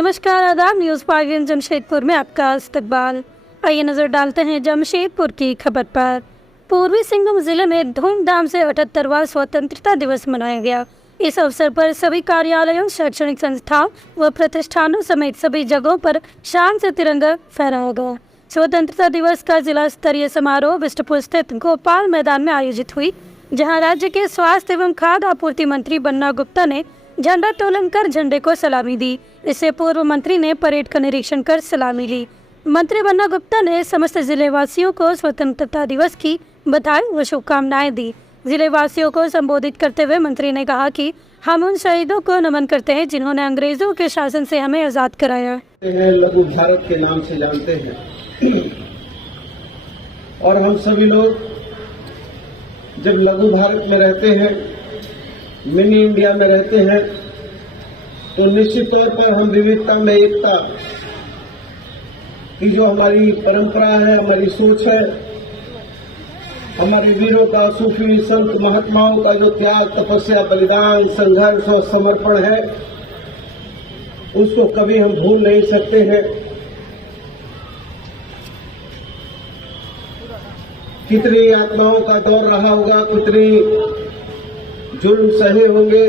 नमस्कार, आदाब। न्यूज़ 5 जमशेदपुर में आपका इस्तकबाल। आइए नज़र डालते हैं जमशेदपुर की खबर पर। पूर्वी सिंहभूम जिले में धूमधाम से 78वां स्वतंत्रता दिवस मनाया गया। इस अवसर पर सभी कार्यालयों, शैक्षणिक संस्थाओं व प्रतिष्ठानों समेत सभी जगहों पर शान से तिरंगा फहराया गया। स्वतंत्रता दिवस का जिला स्तरीय समारोह बिष्टपुर स्थित गोपाल मैदान में आयोजित हुई, जहां राज्य के स्वास्थ्य एवं खाद्य आपूर्ति मंत्री बन्ना गुप्ता ने झंडा तोलन कर झंडे को सलामी दी। इससे पूर्व मंत्री ने परेड का निरीक्षण कर सलामी ली। मंत्री बन्ना गुप्ता ने समस्त जिले वासियों को स्वतंत्रता दिवस की बधाई व शुभकामनाएं दी। जिले वासियों को संबोधित करते हुए मंत्री ने कहा कि हम उन शहीदों को नमन करते हैं जिन्होंने अंग्रेजों के शासन से हमें आजाद कराया। लघु भारत के नाम से जानते हैं और हम सभी लोग जब लघु भारत में रहते हैं, मिनी इंडिया में रहते हैं, तो निश्चित तौर पर हम विविधता में एकता की जो हमारी परंपरा है, हमारी सोच है, हमारे वीरों का, सूफी संत महात्माओं का जो त्याग, तपस्या, बलिदान, संघर्ष और समर्पण है, उसको कभी हम भूल नहीं सकते हैं। कितनी आत्माओं का दौर रहा होगा, कितनी जुल्म सहे होंगे।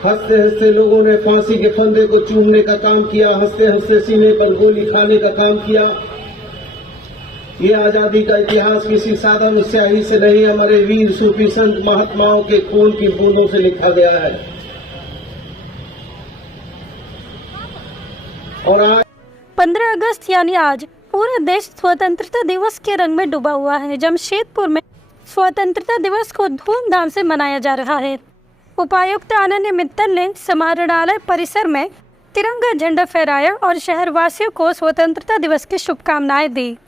हंसते हंसते लोगों ने फांसी के फंदे को चूमने का काम किया, हंसते हंसते सीने पर गोली खाने का काम किया। ये आजादी का इतिहास किसी साधारण स्याही से नहीं, हमारे वीर सूफी संत महात्माओं के खून की बूंदों से लिखा गया है। और आज 15 अगस्त यानी आज पूरे देश स्वतंत्रता दिवस के रंग में डूबा हुआ है। जमशेदपुर में स्वतंत्रता दिवस को धूमधाम से मनाया जा रहा है। उपायुक्त अनन्य मित्तल ने समाहरणालय परिसर में तिरंगा झंडा फहराया और शहर वासियों को स्वतंत्रता दिवस की शुभकामनाएं दी।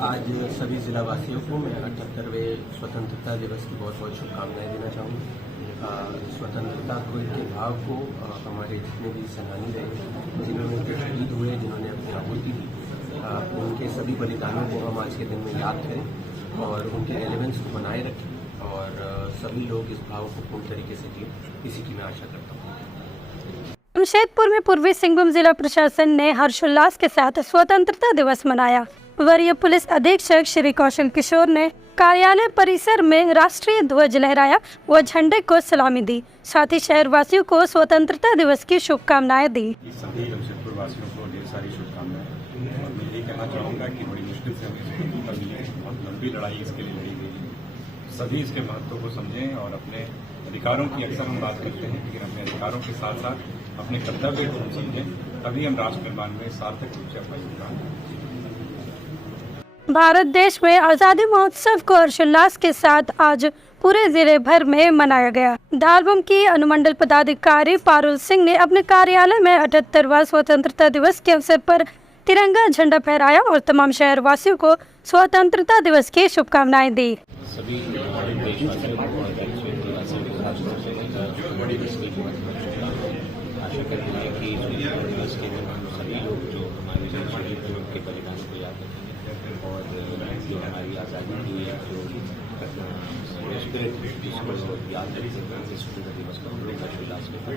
आज सभी जिला वासियों को मैं 78वें स्वतंत्रता दिवस की बहुत बहुत शुभकामनाएं देना चाहूँगा। स्वतंत्रता के भाव को हमारे जितने भी सेनानी रहे, जिन्होंने शहीद हुए, जिन्होंने अपनी आहुति दी, उनके सभी बलिदानों को हम आज के दिन में याद करें और उनके एलिमेंट्स को बनाए रखें और सभी लोग इस भाव को पूर्ण तरीके से जिए, इसी की मैं आशा करता हूँ। जमशेदपुर में पूर्वी सिंहभूम जिला प्रशासन ने हर्षोल्लास के साथ स्वतंत्रता दिवस मनाया। वरीय पुलिस अधीक्षक श्री कौशल किशोर ने कार्यालय परिसर में राष्ट्रीय ध्वज लहराया व झंडे को सलामी दी। साथ ही शहर वासियों को स्वतंत्रता दिवस की शुभकामनाएं दी। सभी जमशेदपुर वासियों को ढेर सारी शुभकामनाएं। और मैं ये कहना चाहूँगा कि बड़ी मुश्किल से हमें स्वतंत्रता मिली है, बहुत लंबी लड़ाई इसके लिए लड़ी गई है। सभी इसके महत्व को समझें और अपने अधिकारों की अक्सर हम बात करते हैं, लेकिन अपने अधिकारों के साथ साथ अपने कर्तव्य को हम समझें, तभी हम राष्ट्र निर्माण में सार्थक रूप से अपना योगदान दें। भारत देश में आज़ादी महोत्सव को हर्षोल्लास के साथ आज पूरे जिले भर में मनाया गया। धारबम की अनुमंडल पदाधिकारी पारुल सिंह ने अपने कार्यालय में 78वां स्वतंत्रता दिवस के अवसर पर तिरंगा झंडा फहराया और तमाम शहर वासियों को स्वतंत्रता दिवस की शुभकामनाएं दी। सभी देशवासियों को आशा करते हैं कि दिवस के दिन सभी लोग जो हमारे शहीद हुए उनके बलिदान को याद रखेंगे और जो हमारी आज़ादी की जो स्पिरिट जिसको याद रखेंगे, इस दिवस को हम लोग हर्षोल्लास के साथ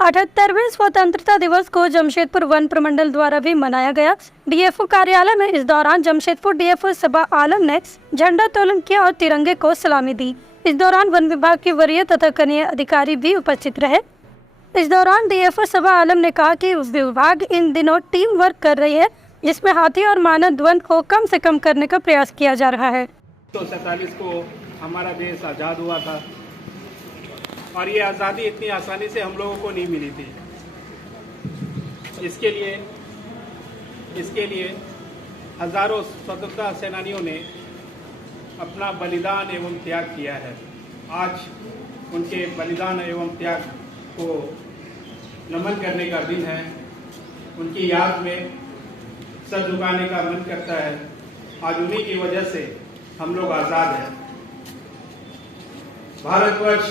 78वें स्वतंत्रता दिवस को जमशेदपुर वन प्रमंडल द्वारा भी मनाया गया। डीएफओ कार्यालय में इस दौरान जमशेदपुर डीएफओ सबा आलम ने झंडा तोलन किया और तिरंगे को सलामी दी। इस दौरान वन विभाग के वरीय तथा कनीय अधिकारी भी उपस्थित रहे। इस दौरान डीएफओ सबा आलम ने कहा कि विभाग इन दिनों टीम वर्क कर रही है, जिसमें हाथी और मानव द्वंद को कम से कम करने का प्रयास किया जा रहा है। 1947 को हमारा देश आज़ाद हुआ था और ये आज़ादी इतनी आसानी से हम लोगों को नहीं मिली थी। इसके लिए हजारों स्वतंत्रता सेनानियों ने अपना बलिदान एवं त्याग किया है। आज उनके बलिदान एवं त्याग को नमन करने का दिन है। उनकी याद में सर झुकाने का मन करता है। आज उन्हीं की वजह से हम लोग आज़ाद हैं। भारतवर्ष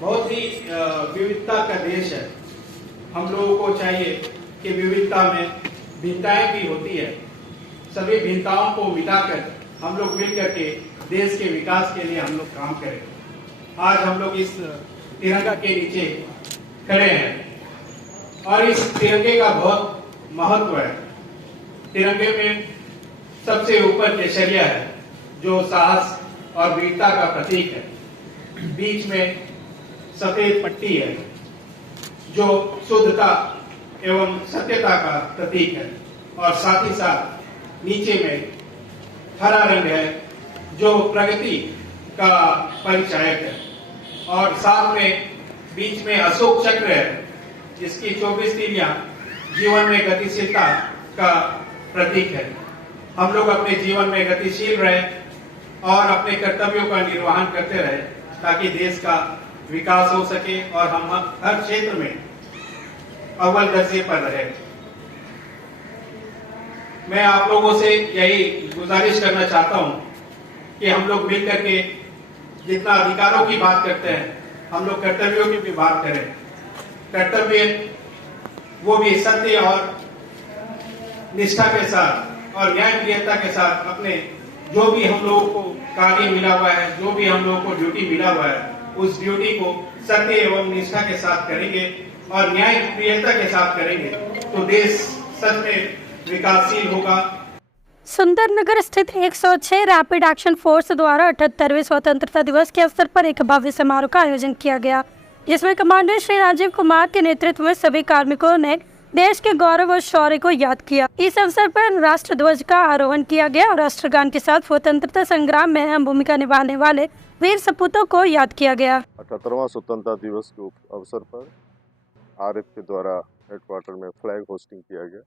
बहुत ही विविधता का देश है। हम लोगों को चाहिए कि विविधता में भिन्नताएं भी होती है, सभी भिन्नताओं को मिलाकर हम लोग मिल करके देश के विकास के लिए हम लोग काम करें। आज हम लोग इस तिरंगा के नीचे खड़े हैं और इस तिरंगे का बहुत महत्व है। तिरंगे में सबसे ऊपर केसरिया है जो साहस और वीरता का प्रतीक है। बीच में सफेद पट्टी है जो शुद्धता एवं सत्यता का प्रतीक है और साथ ही साथ नीचे में हरा रंग है जो प्रगति का परिचायक है और साथ में बीच में अशोक चक्र है जिसकी 24 तीलियां जीवन में गतिशीलता का प्रतीक है। हम लोग अपने जीवन में गतिशील रहे और अपने कर्तव्यों का निर्वहन करते रहे ताकि देश का विकास हो सके और हम हर क्षेत्र में अव्वल दर्जे पर रहे। मैं आप लोगों से यही गुजारिश करना चाहता हूं कि हम लोग मिलकर के जितना अधिकारों की बात करते हैं हम लोग कर्तव्यों की भी बात करें। कर्तव्य वो भी सत्य और निष्ठा के साथ और न्याय प्रियता के साथ अपने जो भी हम लोगों को कार्य मिला हुआ है, जो भी हम लोगों को ड्यूटी मिला हुआ है, उस ड्यूटी को सत्य एवं निष्ठा के साथ करेंगे और न्याय प्रियता के साथ करेंगे तो देश सच में विकासशील होगा। सुंदरनगर स्थित 106 रैपिड एक्शन फोर्स द्वारा 78वें स्वतंत्रता दिवस के अवसर पर एक भव्य समारोह का आयोजन किया गया, जिसमें कमांडर श्री राजीव कुमार के नेतृत्व में सभी कार्मिकों ने देश के गौरव और शौर्य को याद किया। इस अवसर पर राष्ट्र ध्वज का आरोहण किया गया और राष्ट्रगान के साथ स्वतंत्रता संग्राम में अहम भूमिका निभाने वाले वीर सपूतों को याद किया गया। 78वां स्वतंत्रता दिवस के अवसर पर आरएफ के द्वारा हेडक्वार्टर में फ्लैग होस्टिंग किया गया।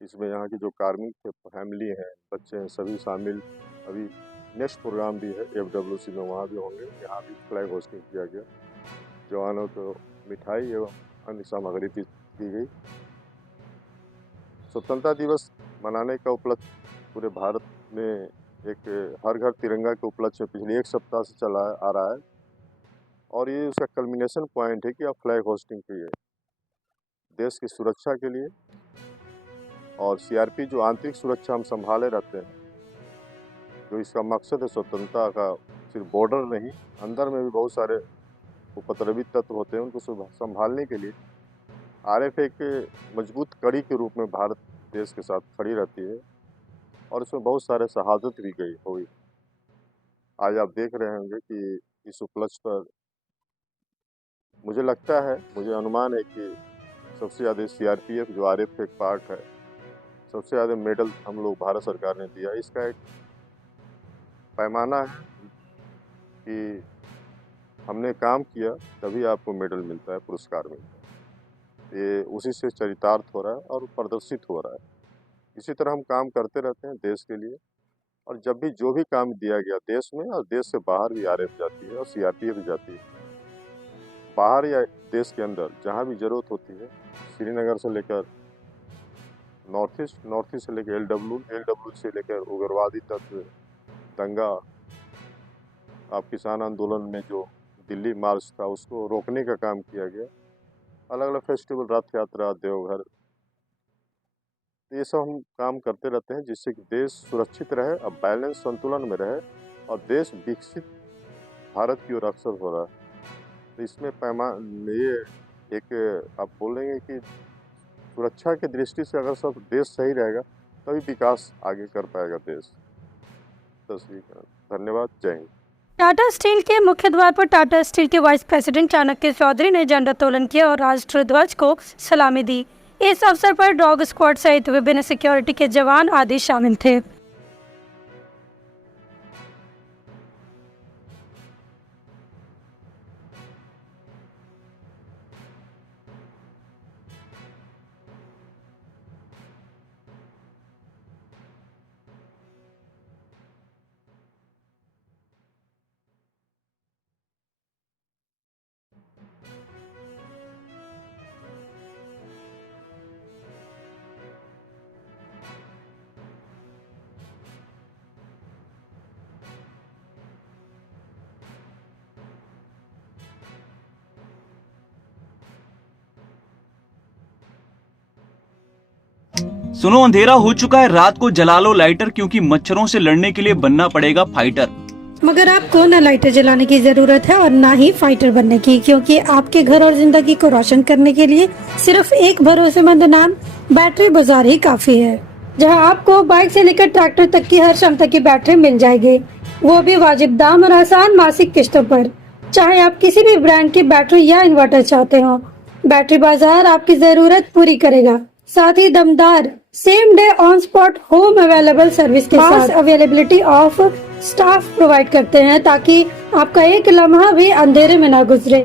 इसमें यहाँ की जो कार्मिक थे, फैमिली हैं, बच्चे हैं, सभी शामिल। अभी नेक्स्ट प्रोग्राम भी है FWC में, वहाँ भी होंगे। यहाँ भी फ्लैग होस्टिंग किया गया। जवानों को मिठाई एवं अन्य सामग्री दी गई। स्वतंत्रता दिवस मनाने का उपलक्ष्य पूरे भारत में एक हर घर तिरंगा के उपलक्ष्य में पिछले एक सप्ताह से चला आ रहा है और ये उसका कल्मिनेशन पॉइंट है कि आप फ्लैग होस्टिंग कीजिए देश की सुरक्षा के लिए। और CRP जो आंतरिक सुरक्षा हम संभाले रहते हैं, जो इसका मकसद है स्वतंत्रता का, सिर्फ बॉर्डर नहीं, अंदर में भी बहुत सारे उपद्रवी तत्व होते हैं, उनको संभालने के लिए RF एक मजबूत कड़ी के रूप में भारत देश के साथ खड़ी रहती है और इसमें बहुत सारे शहादत भी हुई। आज आप देख रहे होंगे कि इस उपलक्ष्य पर मुझे लगता है, मुझे अनुमान है कि सबसे ज़्यादा CRPF जो RF का एक पार्ट है, सबसे ज़्यादा मेडल हम लोग भारत सरकार ने दिया। इसका एक पैमाना है कि हमने काम किया तभी आपको मेडल मिलता है, पुरस्कार मिलता है। ये उसी से चरितार्थ हो रहा है और प्रदर्शित हो रहा है। इसी तरह हम काम करते रहते हैं देश के लिए और जब भी जो भी काम दिया गया देश में और देश से बाहर भी RF जाती है और CRPF भी जाती है। बाहर या देश के अंदर जहाँ भी ज़रूरत होती है, श्रीनगर से लेकर नॉर्थ ईस्ट से लेकर LW से लेकर उग्रवादी तत्व, दंगा, आप किसान आंदोलन में जो दिल्ली मार्च था उसको रोकने का काम किया गया। अलग अलग फेस्टिवल, रथ यात्रा, देवघर, ये सब हम काम करते रहते हैं जिससे कि देश सुरक्षित रहे, अब बैलेंस संतुलन में रहे और देश विकसित भारत की ओर अग्रसर हो रहा है। तो इसमें ये एक आप बोलेंगे कि सुरक्षा की दृष्टि से अगर सब देश सही रहेगा तभी विकास आगे कर पाएगा देश। धन्यवाद। जय हिंद। टाटा स्टील के मुख्य द्वार पर टाटा स्टील के वाइस प्रेसिडेंट चाणक्य चौधरी ने झंडोत्तोलन किया और राष्ट्र ध्वज को सलामी दी। इस अवसर पर डॉग स्क्वाड सहित विभिन्न सिक्योरिटी के जवान आदि शामिल थे। सुनो, अंधेरा हो चुका है, रात को जला लो लाइटर, क्योंकि मच्छरों से लड़ने के लिए बनना पड़ेगा फाइटर। मगर आपको न लाइटर जलाने की जरूरत है और ना ही फाइटर बनने की, क्योंकि आपके घर और जिंदगी को रोशन करने के लिए सिर्फ एक भरोसेमंद नाम बैटरी बाजार ही काफी है, जहां आपको बाइक से लेकर ट्रैक्टर तक की हर क्षमता की बैटरी मिल जाएगी, वो भी वाजिब दाम और आसान मासिक किस्तों पर। चाहे आप किसी भी ब्रांड की बैटरी या इन्वर्टर चाहते हो, बैटरी बाजार आपकी जरूरत पूरी करेगा। साथ ही दमदार same day on spot home available service के साथ अवेलेबिलिटी ऑफ स्टाफ प्रोवाइड करते हैं, ताकि आपका एक लम्हा भी अंधेरे में ना गुजरे।